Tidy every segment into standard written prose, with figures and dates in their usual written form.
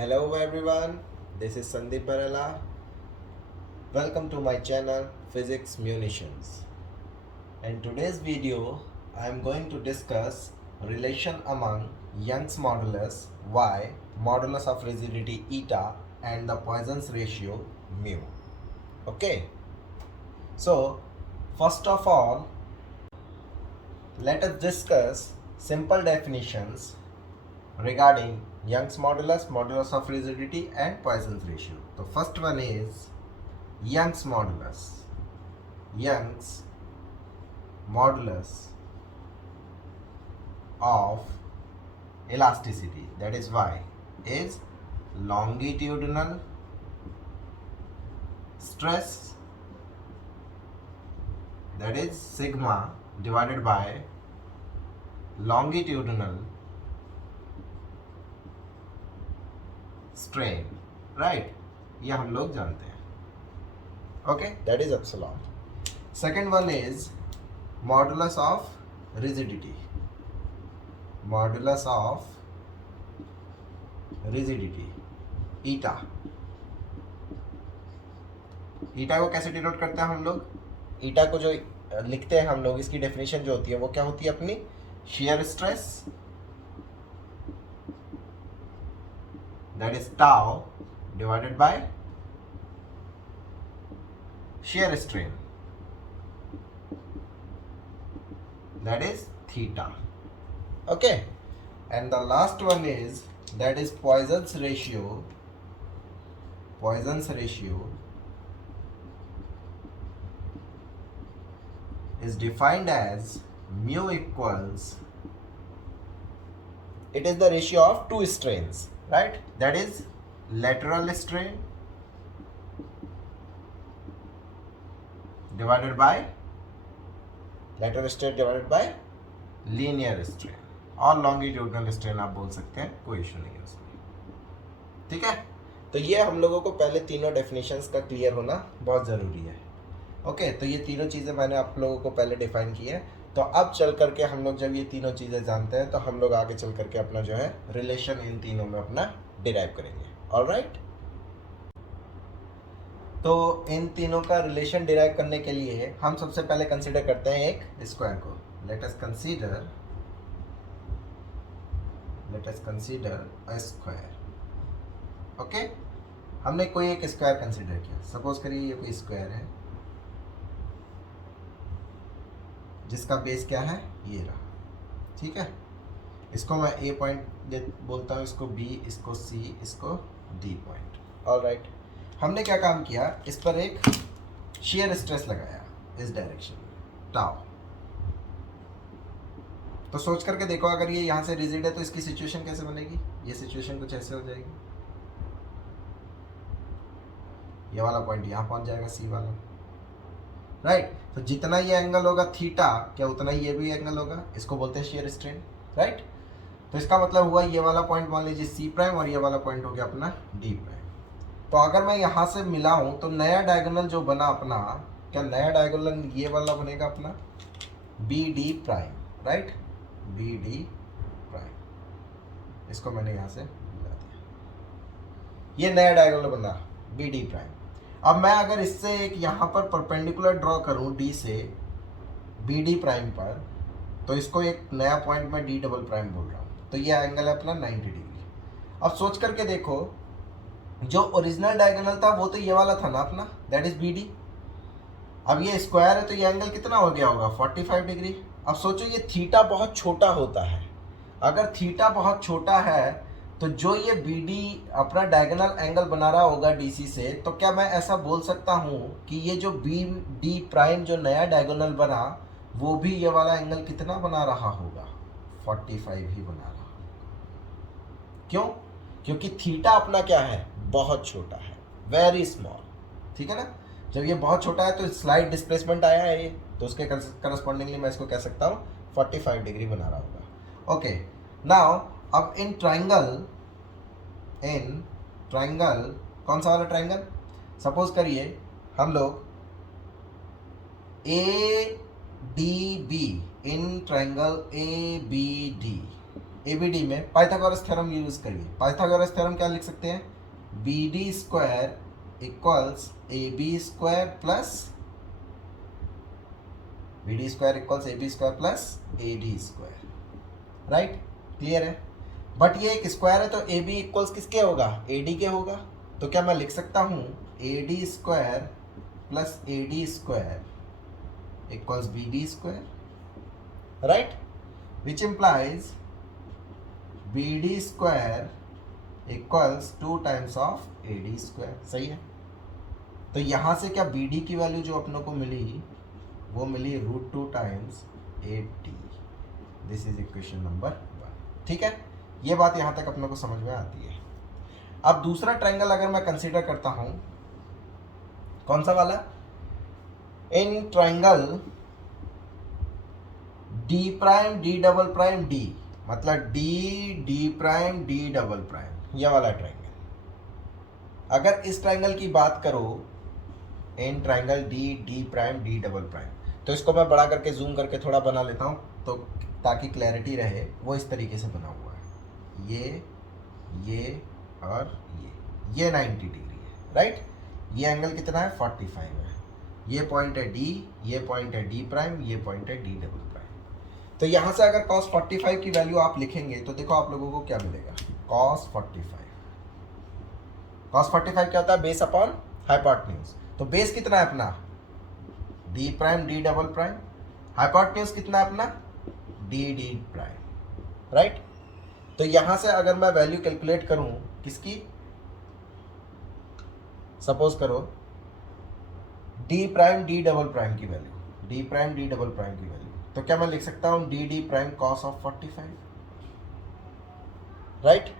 Hello everyone, this is Sandeep Barala. Welcome to my channel Physics Munitions. In today's video, I am going to discuss relation among Young's modulus Y, modulus of rigidity eta and the Poisson's ratio mu. Okay, so first of all, let us discuss simple definitions regarding Young's modulus, modulus of rigidity and Poisson's ratio. The first one is Young's modulus. Young's modulus of elasticity, that is Y, is longitudinal stress, that is sigma, divided by longitudinal strain, right? ये हम लोग जानते हैं. Okay, that is epsilon. Second one is modulus of rigidity. Modulus of rigidity eta. eta को कैसे denote करते हैं हम लोग? eta को जो लिखते हैं हम लोग, इसकी डेफिनेशन जो होती है वो क्या होती है अपनी? shear stress, that is tau divided by shear strain, that is theta. Okay, and the last one is, that is Poisson's ratio. Poisson's ratio is defined as mu equals, it is the ratio of two strains, right? That is lateral strain divided by lateral strain divided by linear strain और longitudinal strain आप बोल सकते हैं, कोई issue नहीं है उसमें. ठीक है, तो ये हम लोगों को पहले तीनों डेफिनेशंस का क्लियर होना बहुत ज़रूरी है. ओके, तो ये तीनों चीज़ें मैंने आप लोगों को पहले डिफाइन की है. तो अब चल करके हम लोग जब ये तीनों चीज़ें जानते हैं तो हम लोग आगे चल करके अपना जो है रिलेशन इन तीनों में अपना डिराइव करेंगे. ऑलराइट, तो इन तीनों का रिलेशन डिराइव करने के लिए हम सबसे पहले कंसीडर करते हैं एक स्क्वायर को. Let us consider a square. Okay, हमने कोई एक स्क्वायर कंसीडर किया. सपोज करिए ये कोई स्क्वायर है जिसका बेस क्या है, ये रहा. ठीक है, इसको मैं ए पॉइंट बोलता हूँ, इसको बी, इसको सी, इसको डी पॉइंट. ऑलराइट, हमने क्या काम किया, इस पर एक shear स्ट्रेस लगाया इस डायरेक्शन में, टाउ. तो सोच करके देखो, अगर ये यहाँ से रिजिड है तो इसकी सिचुएशन कैसे बनेगी? ये सिचुएशन कुछ ऐसे हो जाएगी. ये वाला पॉइंट यहाँ पहुँच जाएगा, सी वाला, राइट. तो जितना ये एंगल होगा थीटा, क्या उतना ही ये भी एंगल होगा. इसको बोलते हैं shear स्ट्रेन, राइट. तो इसका मतलब हुआ ये वाला पॉइंट मान लीजिए सी प्राइम और ये वाला पॉइंट हो गया अपना डी प्राइम. तो अगर मैं यहाँ से मिलाऊं तो नया डायगोनल जो बना अपना, क्या नया डायगोनल ये वाला बनेगा अपना B D prime, right. B D prime, इसको मैंने यहाँ से मिला दिया, ये नया डायगोनल बना बी डी प्राइम. अब मैं अगर इससे एक यहाँ पर परपेंडिकुलर ड्रॉ करूँ डी से बी डी प्राइम पर, तो इसको एक नया पॉइंट मैं डी डबल प्राइम बोल रहा हूँ. तो ये एंगल है अपना 90 डिग्री. अब सोच करके देखो, जो ओरिजिनल डायगोनल था वो तो ये वाला था ना अपना, दैट इज बी डी. अब ये स्क्वायर है तो ये एंगल कितना हो गया होगा, 45 डिग्री. अब सोचो ये थीटा बहुत छोटा होता है. अगर थीटा बहुत छोटा है तो जो ये बी डी अपना डायगोनल एंगल बना रहा होगा डी सी से, तो क्या मैं ऐसा बोल सकता हूँ कि ये जो बी डी प्राइम जो नया डायगोनल बना वो भी ये वाला एंगल कितना बना रहा होगा, 45 ही बना रहा होगा. क्यों? क्योंकि थीटा अपना क्या है, बहुत छोटा है, वेरी स्मॉल. ठीक है ना. जब ये बहुत छोटा है तो स्लाइड डिस्प्लेसमेंट आया है ये, तो उसके करस्पॉन्डिंगली मैं इसको कह सकता हूँ 45 डिग्री बना रहा होगा. ओके, नाउ अब इन ट्राइंगल कौन सा वाला ट्राइंगल, सपोज करिए हम लोग A D B, in triangle A B D, ABD में पाइथागोरस थ्योरम यूज करिए। पाइथागोरस थ्योरम क्या लिख सकते हैं? BD square equals AB square plus BD square equals AB square plus AD square, right? Clear है? बट ये एक square है तो AB इक्वल्स किसके होगा? AD के होगा। तो क्या मैं लिख सकता हूँ AD square plus AD square equals BD square, right? Which implies BD square equals 2 times of AD square. सही है? तो यहाँ से क्या BD की वैल्यू जो अपनों को मिली वो मिली √2 times 8D। This is equation number 1। ठीक है, ये बात यहाँ तक अपनों को समझ में आती है। अब दूसरा ट्रायंगल अगर मैं कंसीडर करता हूँ, कौन सा वाला? In triangle D prime D double prime D, मतलब D prime D double prime, ये वाला ट्रायंगल। अगर इस ट्रायंगल की बात करो, in triangle D prime D double prime, तो इसको मैं बड़ा करके जूम करके थोड़ा बना लेता हूँ तो ताकि क्लैरिटी रहे। वो इस तरीके से बना हुआ है, ये और ये 90 डिग्री है, राइट? ये एंगल कितना है? 45 है। ये पॉइंट है D, ये पॉइंट है D प्राइम, ये पॉइंट है D डबल प्राइम। तो यहाँ से अगर cos 45 की वैल्यू आप लिखेंगे तो देखो आप लोगों को क्या मिलेगा? cos 45 क्या होता है? Base upon hypotenuse. तो बेस कितना है अपना? D prime D double prime. Hypotenuse कितना है अपना? D prime, right? तो यहां से अगर मैं वैल्यू कैलकुलेट करूं किसकी, सपोज करो D prime D double prime की value, D prime D double prime की वैल्यू, तो क्या मैं लिख सकता हूं D prime cos of 45, right?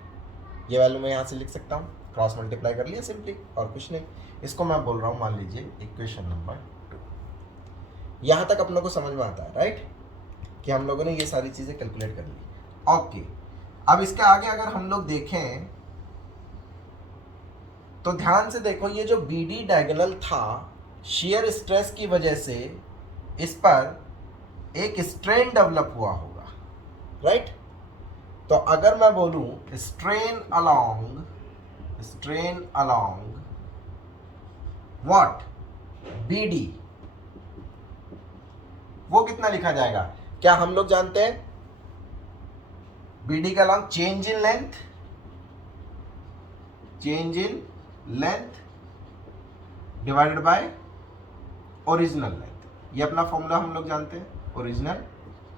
ये वैल्यू मैं यहां से लिख सकता हूं, क्रॉस मल्टीप्लाई कर लिया सिंपली, और कुछ नहीं। इसको मैं बोल रहा हूं, मान लीजिए इक्वेशन नंबर 2। यहां तक अपनों को समझ में आता है, राइट? कि हम लोगों ने ये सारी चीजें कैलकुलेट कर ली। ओके, अब इसके आगे अगर हम लोग देखें तो ध्यान से देखो, ये जो BD डायगोनल था, शियर स्ट्रेस की वजह से इस पर एक स्ट्रेन डेवलप हुआ होगा, राइट? तो अगर मैं बोलूं स्ट्रेन अलोंग व्हाट? BD, वो कितना लिखा जाएगा? क्या हम लोग जानते हैं BD का along change in length divided by original length. ये अपना फॉर्मूला हम लोग जानते हैं, ओरिजिनल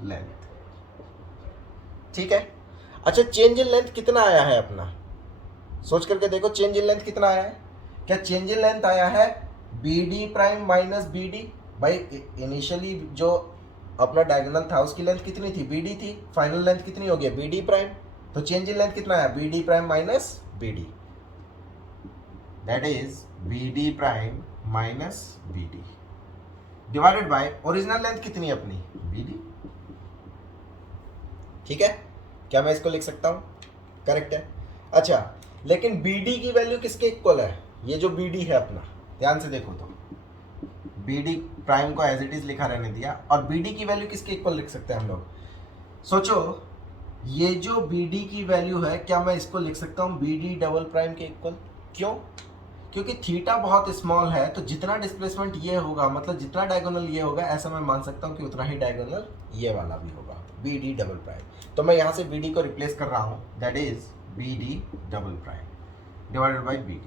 लेंथ। ठीक है? अच्छा, चेंज इन लेंथ कितना आया है अपना? सोच करके देखो, चेंज इन लेंथ कितना आया है? क्या चेंज इन लेंथ आया है BD प्राइम माइनस BD? भाई इनिशियली जो अपना डायगोनल था उसकी लेंथ कितनी थी? BD थी। फाइनल लेंथ कितनी हो गई? BD prime. तो चेंज इन लेंथ कितना आया? BD prime minus BD, that is BD prime minus BD divided by original length कितनी है अपनी? BD। ठीक है? क्या मैं इसको लिख सकता हूं? करेक्ट है। अच्छा, लेकिन BD की वैल्यू किसके इक्वल है? ये जो BD है अपना, ध्यान से देखो तो BD प्राइम को एज इट इज लिखा रहने दिया, और BD की वैल्यू किसके इक्वल लिख सकते हैं हम लोग? सोचो, ये जो BD की वैल्यू है, क्या मैं इसको लिख सकता हूं BD डबल प्राइम के इक्वल? क्यों? क्योंकि थीटा बहुत स्मॉल है, तो जितना डिस्प्लेसमेंट ये होगा, मतलब जितना डायगोनल ये होगा, ऐसा मैं मान सकता हूं कि उतना ही डायगोनल ये वाला भी होगा, BD डबल प्राइम। तो मैं यहां से BD को रिप्लेस कर रहा हूं, that is BD double prime divided by BD,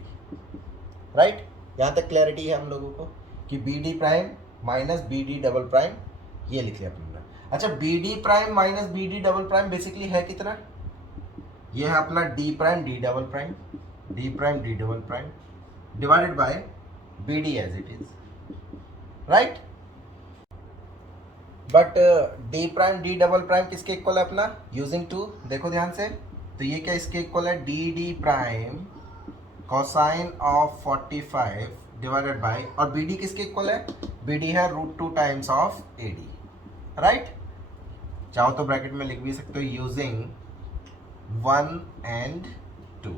right? यहां तक क्लैरिटी है हम लोगों को कि BD prime minus BD double prime, ये लिख लिया अपने। अच्छा, BD prime minus BD double prime basically है कितना? ये है अपना D prime D double prime, D prime D double prime divided by BD as it is, right? But D prime D double prime किसके इक्वल है अपना? Using 2, देखो ध्यान से, तो ये क्या इसके इक्वल है? DD prime cosine of 45 divided by, और BD किसके इक्वल है? BD है √2 टाइम्स ऑफ AD, राइट? चाहो तो ब्रैकेट में लिख भी सकते हो, यूजिंग 1 and 2।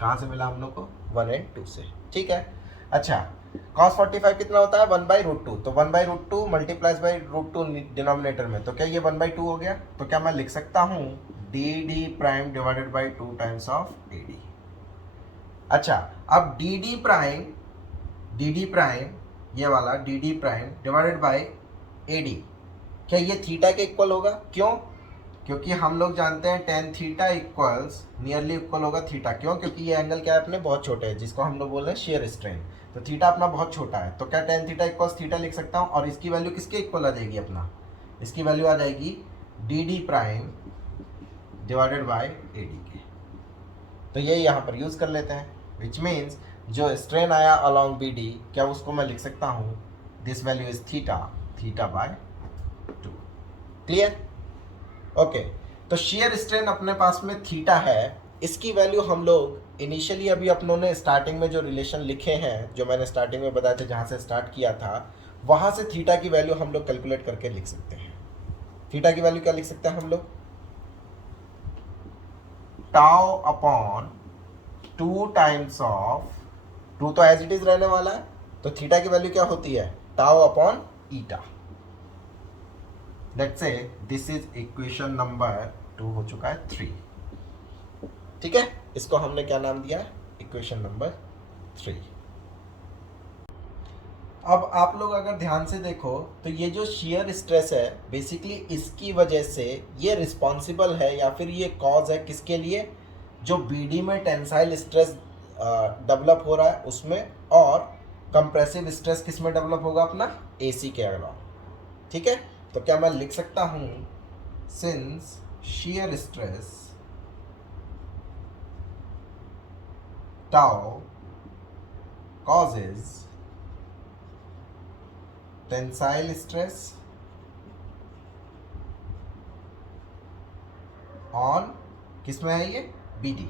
कहाँ से मिला हम लोग को? 1 and 2 से। ठीक है? अच्छा, cos 45 कितना होता है? 1/√2, तो 1/√2 मल्टीप्लाइज बाई √2 डिनोमिनेटर में, तो क्या ये 1/2 हो गया? तो क्या मैं लिख सकता हूँ D D prime divided by 2 times of A D. अच्छा, अब डी डी प्राइम ये वाला D D prime divided by A D, क्या ये थीटा के इक्वल होगा? क्यों? क्योंकि हम लोग जानते हैं tan theta equals nearly equal होगा थीटा। क्यों? क्योंकि ये एंगल क्या है अपने बहुत छोटे हैं, जिसको हम लोग बोल रहे हैं शेयर स्ट्रेन। तो थीटा अपना बहुत छोटा है, तो क्या टेन थीटा इक्वल्स थीटा लिख सकता हूँ, और इसकी वैल्यू किसके इक्वल आ जाएगी अपना? इसकी वैल्यू आ जाएगी D D prime divided by A D के। तो ये यहाँ पर यूज कर लेते हैं, विच मीन्स जो स्ट्रेन आया अलॉन्ग बी डी, क्या उसको मैं लिख सकता हूँ this value is theta by 2। Clear? Okay, तो शेयर स्ट्रेन अपने पास में थीटा है, इसकी वैल्यू हम लोग इनिशियली अभी अपनों ने स्टार्टिंग में जो रिलेशन लिखे हैं, जो मैंने स्टार्टिंग में बताया था जहाँ से स्टार्ट किया था, वहाँ से थीटा की वैल्यू हम लोग कैलकुलेट करके लिख सकते हैं। थीटा की वैल्यू क्या लिख सकते हैं हम लोग? टाउ अपॉन 2 टाइम्स ऑफ 2 तो एज इट इज रहने वाला है, तो थीटा की वैल्यू क्या होती है? Tau upon eta. Let's say this is equation number 2 हो चुका है 3। ठीक है, इसको हमने क्या नाम दिया? Equation number 3। अब आप लोग अगर ध्यान से देखो तो ये जो शियर स्ट्रेस है बेसिकली इसकी वजह से ये रिस्पॉन्सिबल है या फिर ये कॉज है किसके लिए? जो बीडी में टेंसाइल स्ट्रेस डेवलप हो रहा है उसमें, और कंप्रेसिव स्ट्रेस किस में डेवलप होगा अपना? एसी के अलावा। ठीक है, तो क्या मैं लिख सकता हूं since shear stress tau causes tensile stress on किस में है ये? बीडी।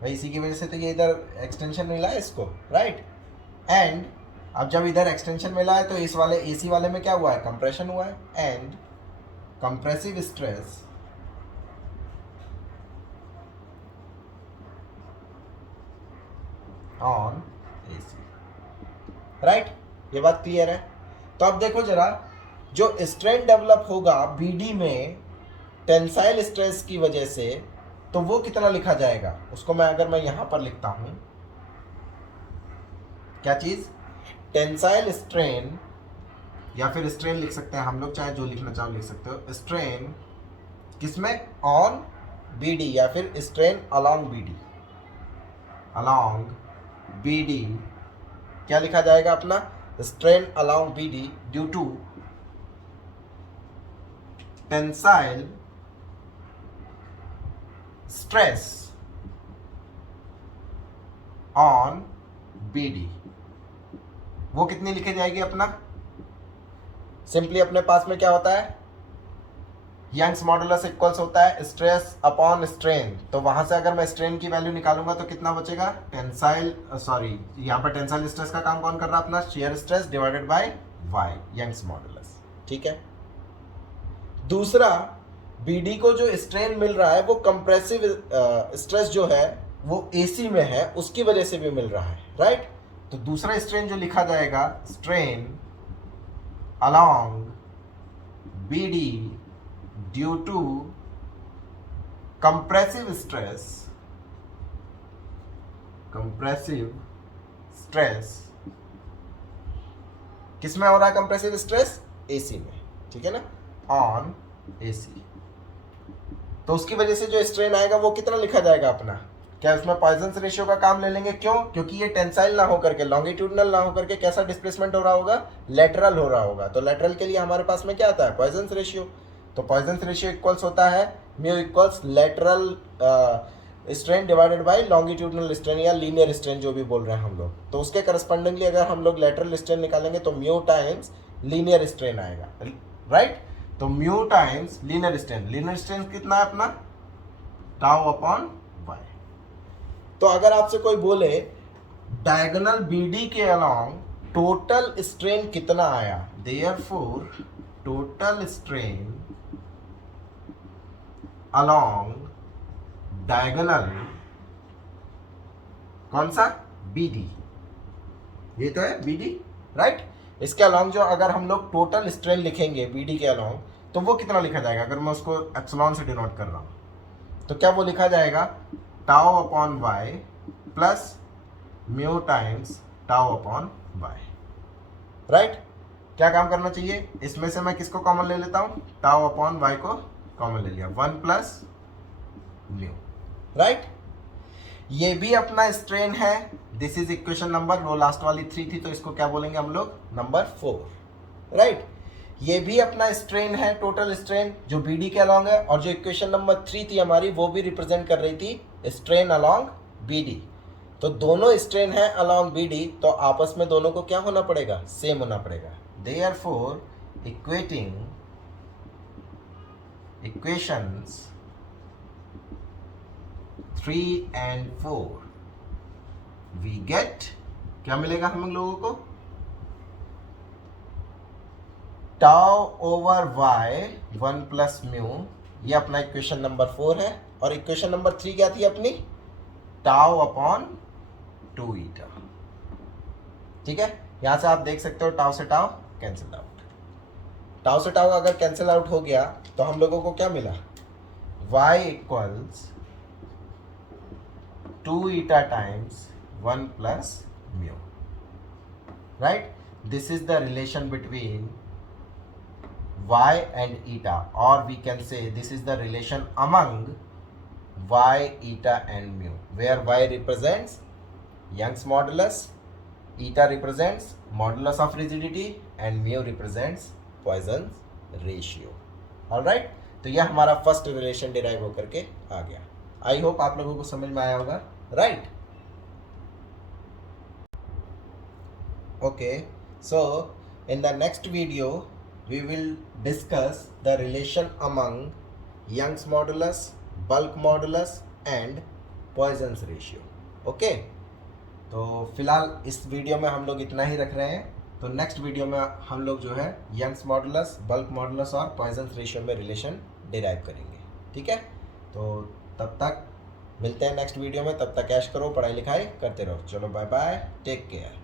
भाई इसी की वजह से तो ये इधर एक्सटेंशन मिला है इसको, राइट? एंड अब जब इधर एक्सटेंशन मिला है तो इस वाले एसी वाले में क्या हुआ है? कंप्रेशन हुआ है, and compressive stress on AC, right? ये बात क्लियर है? तो अब देखो जरा, जो स्ट्रेन डेवलप होगा बीडी में टेंसाइल स्ट्रेस की वजह से, तो वो कितना लिखा जाएगा? उसको मैं यहां पर लिखता हूं, क्या चीज? टेंसाइल स्ट्रेन, या फिर स्ट्रेन लिख सकते हैं हम लोग, चाहे जो लिखना चाहो लिख सकते हो। स्ट्रेन किसमें? ऑन बीडी, या फिर strain along BD. Along BD क्या लिखा जाएगा अपना? Strain along BD due to tensile stress on BD. वो कितनी लिखी जाएगी अपना? सिंपली अपने पास में क्या होता है? यंग्स मॉडुलस इक्वल्स होता है स्ट्रेस अपॉन स्ट्रेन। तो वहां से अगर मैं स्ट्रेन की वैल्यू निकालूंगा तो कितना बचेगा? टेंसाइल यहाँ पर टेंसाइल स्ट्रेस का काम कौन कर रहा है अपना? Shear stress divided by Y, Young's modulus. ठीक है, दूसरा बीडी को जो स्ट्रेन मिल रहा है वो कंप्रेसिव स्ट्रेस जो है वो एसी में है, उसकी वजह से भी मिल रहा है, राइट? तो दूसरा स्ट्रेन जो लिखा जाएगा, strain along BD due to compressive stress किसमें हो रहा है? कंप्रेसिव स्ट्रेस एसी में। ठीक है ना? On AC. तो उसकी वजह से जो स्ट्रेन आएगा वो कितना लिखा जाएगा अपना? क्या उसमें पॉइजन्स रेशियो का काम ले लेंगे? क्यों? क्योंकि ये टेंसाइल ना होकर के, लॉन्गिट्यूडनल ना होकर के कैसा डिस्प्लेसमेंट हो रहा होगा? लेटरल हो रहा होगा। तो लेटरल के लिए हमारे पास में क्या आता है? Poisson's ratio. तो पॉइजन्स रेशियो इक्वल्स होता है mu equals lateral strain divided by longitudinal strain या लीनियर स्ट्रेन जो भी बोल रहे हैं हम लोग। तो उसके करस्पॉन्डिंगली अगर हम लोग लेटरल स्ट्रेन निकालेंगे तो म्यू टाइम्स लीनियर स्ट्रेन आएगा, राइट? तो म्यू टाइम्स लीनियर स्ट्रेन कितना है अपना? Tau upon Y. तो अगर आपसे कोई बोले डायगोनल बीडी के अलोंग टोटल स्ट्रेन कितना आया, therefore total strain along diagonal कौन सा? बीडी। ये तो है बीडी, राइट? इसके अलोंग जो अगर हम लोग टोटल स्ट्रेन लिखेंगे बीडी के अलोंग, तो वो कितना लिखा जाएगा अगर मैं उसको एप्सिलॉन से डिनोट कर रहा हूँ, तो क्या वो लिखा जाएगा tau upon Y plus mu times tau upon Y, right. क्या काम करना चाहिए, इसमें से मैं किसको कॉमन ले लेता हूं, टाउ अपॉन वाई को कॉमन ले लिया, 1 प्लस म्यू, राइट। ये भी अपना स्ट्रेन है, दिस इज इक्वेशन नंबर, वो लास्ट वाली 3 थी तो इसको क्या बोलेंगे हम लोग, नंबर 4, राइट। ये भी अपना स्ट्रेन है, टोटल स्ट्रेन जो बीडी के अलॉन्ग है, और जो इक्वेशन नंबर 3 थी हमारी वो भी रिप्रेजेंट कर रही थी स्ट्रेन अलॉन्ग बीडी। तो दोनों स्ट्रेन है अलॉन्ग बीडी, तो आपस में दोनों को क्या होना पड़ेगा, सेम होना पड़ेगा। Therefore, equating equations 3 and 4, we get क्या मिलेगा हम लोगों को, tau over Y 1 plus mu, ये अपना इक्वेशन नंबर 4 है, और इक्वेशन नंबर 3 क्या थी अपनी, टाउ अपॉन 2 ईटा, ठीक है। यहां से आप देख सकते हो टाउ से टाउ कैंसिल आउट, टाउ से टाउ अगर कैंसिल आउट हो गया तो हम लोगों को क्या मिला, y equals 2 eta times 1 plus mu, right. This is the relation between y and eta, or we can say this is the relation among y, eta and mu, where y represents Young's modulus, eta represents modulus of rigidity and mu represents Poisson's ratio, alright। तो यह हमारा first relation derive होकर के आ गया। I hope आप लोगों को समझ में आया होगा, right. Okay, so in the next video we will discuss the relation among Young's modulus, bulk modulus and Poisson's ratio, okay। तो फिलहाल इस वीडियो में हम लोग इतना ही रख रहे हैं, तो नेक्स्ट वीडियो में हम लोग जो है यंग्स मॉडुलस, बल्क मॉडुलस और पॉइजन्स रेशियो में रिलेशन डिराइव करेंगे, ठीक है। तो तब तक मिलते हैं नेक्स्ट वीडियो में, तब तक ऐश करो, पढ़ाई लिखाई करते रहो, चलो बाय बाय, टेक केयर।